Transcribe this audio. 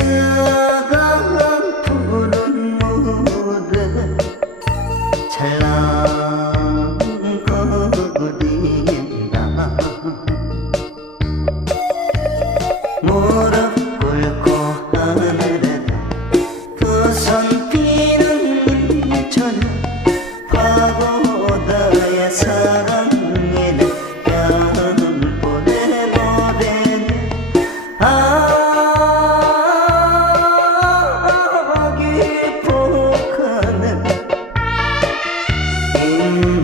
사랑 부른 물에 찰랑거린다 무릎 꿇고 하늘에 그손 피는 저녁 과보다의 사. Amen.